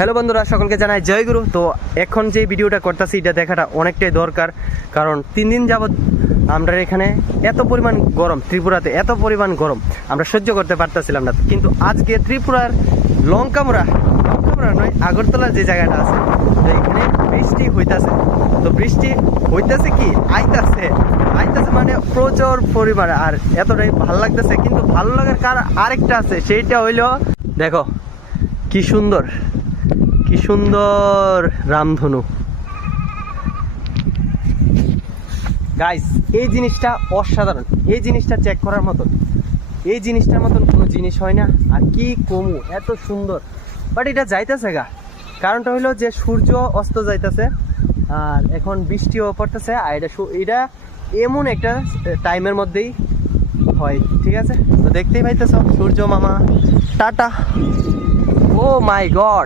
Hello বন্ধুরা, সকলকে জানাই জয় গুরু। তো এখন যে ভিডিওটা করতেছি এটা দেখাটা অনেকটাই দরকার, কারণ 3 দিন যাবৎ আমরা এখানে এত পরিমাণ গরম, ত্রিপুরাতে এত পরিমাণ গরম আমরা সহ্য করতে পারতেছিলাম না। কিন্তু আজকে ত্রিপুরার লঙ্কামরা নয়, আগরতলার যে জায়গাটা আছে তো এখানে বৃষ্টি হইতাছে। তো বৃষ্টি হইতাছে কি আইতাছে মানে প্রচুর পরিমাণে, আর এতটাই ভালো লাগতেছে। কিন্তু ভালো লাগার কারণ আরেকটা আছে, সেইটা হইলো দেখো কি সুন্দর রামধনু। গাইস, এই জিনিসটা অসাধারণ, এই জিনিসটা চেক করার মতন, এই জিনিসটার মতন কোনো জিনিস হয় না। আর কি কমু, এত সুন্দর। বাট এটা যাইতেছে গা, কারণটা হইলো যে সূর্য অস্ত যাইতেছে আর এখন বৃষ্টিও পড়তেছে। আর এটা এমন একটা টাইমের মধ্যেই হয়, ঠিক আছে? তো দেখতেই পাইতেছ সূর্য মামা টাটা। ও মাই গড।